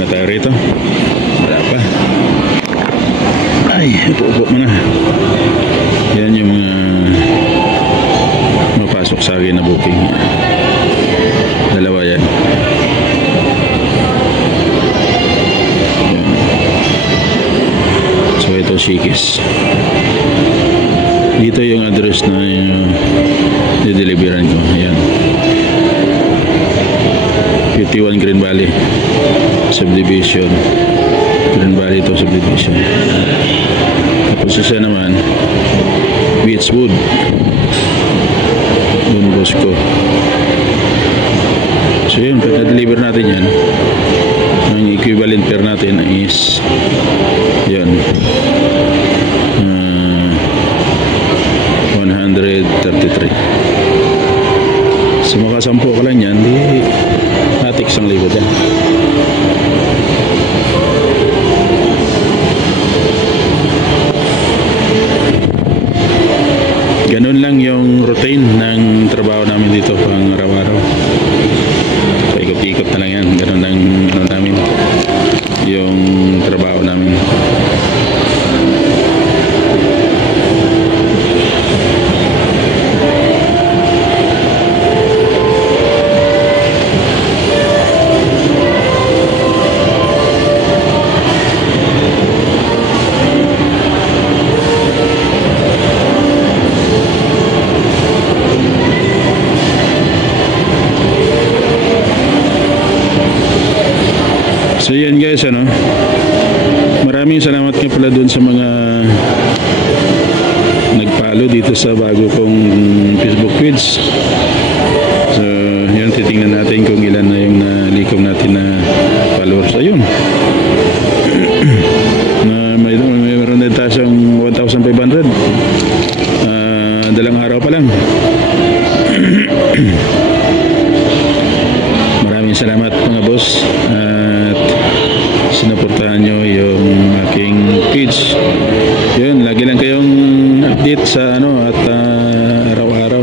na tayo rito. Wala pa. Ay, upo mo na. Yan yung mga mapasok sa akin na booking. Dalawa yan. So ito Shikis. Dito yung address na dideliveran ko. Ayan. 51 Green Valley Subdivision. Green Valley ito Subdivision. Tapos isa naman Beechwood. Doon boss ko. So yun, pag na-deliver natin yan, ang equivalent pair natin is yun 133. So makasampo ka lang yan, di natik isang libo yan. Ganun lang yung routine ng trabaho namin dito pang araw-araw. Paikot-ikot na lang yan. Ganun lang namin yung trabaho namin. So yan guys, maraming salamat nga pala dun sa mga nagpalo dito sa bago kong Facebook feeds. So yan, titingnan natin kung ilan na yung nalikom natin na followers. Ayun. Mayroon din tayo siyang 1,500. Dalang araw pa lang. Maraming salamat mga boss. Sinuportahan nyo yung aking page. Yun, lagi lang kayong update sa at araw-araw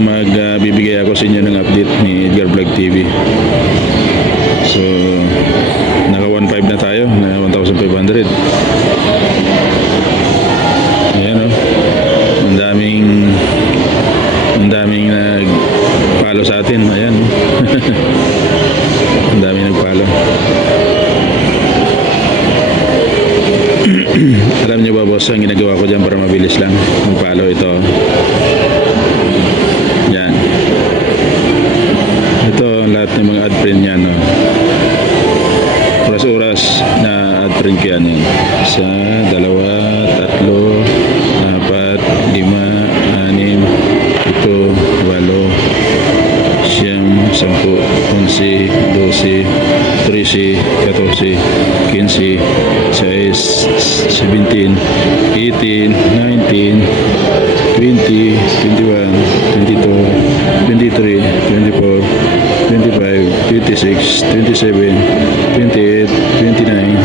magbibigay ako sa inyo ng update ni Edgar Vlog TV. So naka 1.5 na tayo, na 1,500. Ayan ang daming nagpalo sa atin. Ayan. Ang daming nagpalo. Alam niyo ba boss, ang ginagawa ko dyan para mabilis lang magpalo, ito yan, ito lahat ng mga ad print yan, oras-oras na ad print ko yan, isa, dalawa, tatlo, apat, lima, anim, ito, walo, siyam, 10, 11, 12, 13, 14, 15, 16, 17, 18, 19, 20, 21, 22, 23, 24, 25, 26, 27, 28, 29,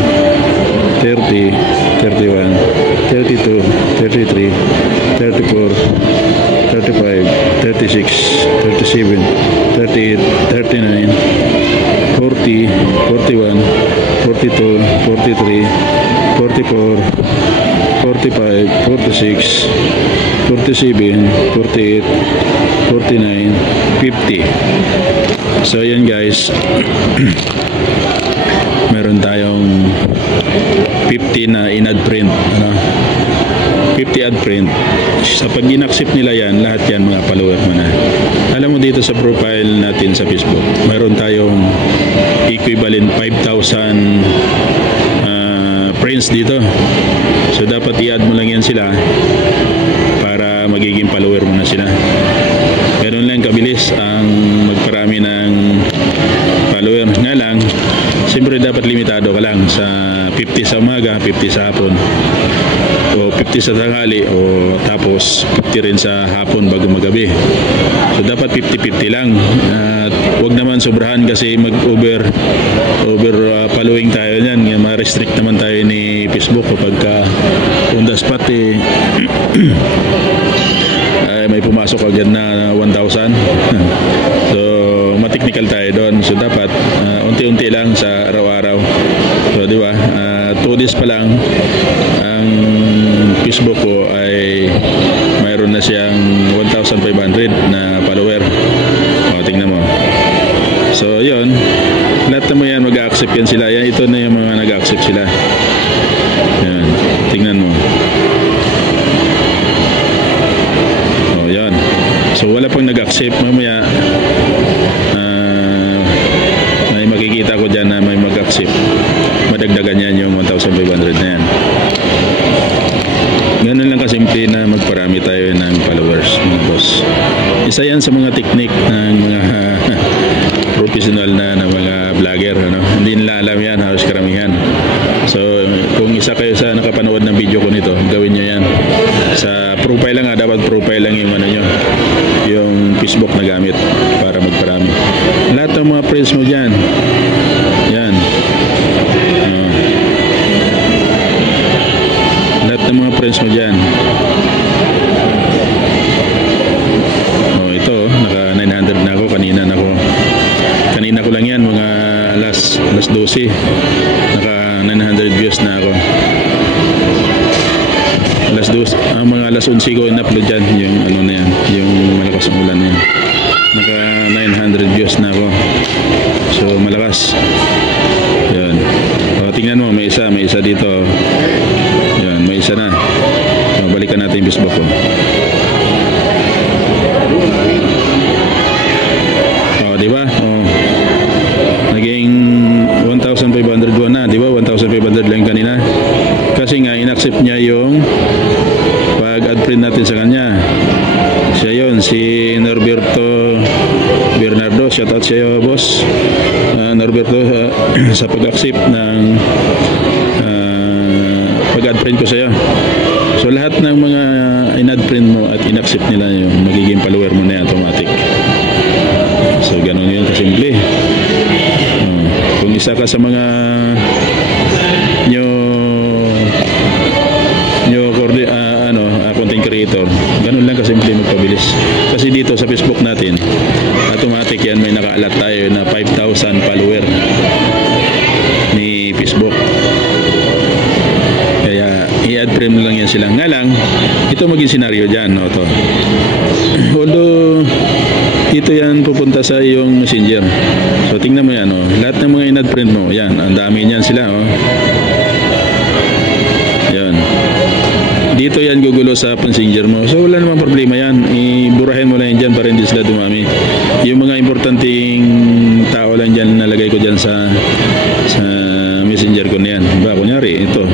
30, 31, 32, 33, 34, 35, 36, 37, 38, 39, 40, 41, 42, 43, 44, 45, 46, 47, 48, 49, 50. So yan guys, meron tayong 50 na in-ad print, 50 ad print. Sa pag in-accept nila yan, lahat yan mga follower mo na. Alam mo dito sa profile natin sa Facebook, meron tayong equivalent 5,000 friends dito. So dapat i-add mo lang yan sila para magiging follower mo na sila. Ganun lang kabilis ang magparami ng follower. Nga lang, siyempre dapat limitado ka lang sa 50 sa umaga, 50 sa hapon, o 50 sa tanghali, o tapos 50 rin sa hapon bago magabi. So dapat 50-50 lang. At wag naman sobrahan kasi mag-over following tayo niyan. Ma-restrict naman tayo ni Facebook kapag on the spot may pumasok agad na 1,000. So ma-technical tayo doon. So dapat unti-unti lang sa ba? 2 days pa lang ang Facebook ko ay mayroon na siyang 1,500 na follower. O, tingnan mo. So, yun. Lahat naman yan, mag-accept yan sila. Yan, ito na yung mga nag-accept sila. Yan. Tingnan mo. O, yan. So, wala pang nag-accept. Mamaya, may makikita ko dyan na may mag-accept. Madagdagan yan yung 1,500 na yan. Ganun lang kasimple na magparami tayo ng followers, mga boss. Isa yan sa mga teknik ng mga professional na mga vlogger, ano? Hindi nila alam yan, halos karamihan. So, kung isa kayo sa nakapanood ng video ko nito, gawin nyo yan. Sa profile lang, dapat profile lang yung ano nyo, yung Facebook na gamit para magparami. Lahat ng mga friends mo dyan, yan. Lahat ng mga friends mo dyan. Ito, naka 900 na ako, kanina ko lang yan, mga alas 12, naka 900 views na ako. Mga alas 11 ko in-upload dyan, yung ano na yan, yung malakas ang ulan na yan. Naka 900 views na ako. So, malakas. Yan. Tingnan mo, may isa dito. Yan, may isa na. Balikan natin yung Facebook ko. Di ba? Naging 1,501 na, di ba? 1,500 lang kanina. Kasi nga, inaccept niya yung pag-add friend natin sa kanya. Siya yun, si Norberto Bernardo. Shoutout sa iyo, boss. Norberto, sa pag-accept ng pag-add friend ko sa iyo. So, lahat ng mga in-add friend mo at in-accept nila yung magiging follower mo na automatic. So, ganun yun kasimple. Kung isa ka sa mga content creator, ganun lang kasimple magpabilis. Kasi dito sa Facebook natin, automatic yan, may nakaalat tayo na 5,000 follower ni Facebook. Kaya i-add friend lang yan sila. Nga lang, ito maging senaryo dyan, no, to. Although ito yan pupunta sa iyong messenger. So tingnan mo yan, lahat ng mga in-add friend mo, yan, ang dami niyan sila. Yan, dito yan gugulo sa messenger mo. So wala namang problema yan, iburahin mo lang yan dyan para hindi sila dumami. Yung mga importanteng tao lang dyan nalagay ko dyan sa messenger ko na yan. Kunyari ito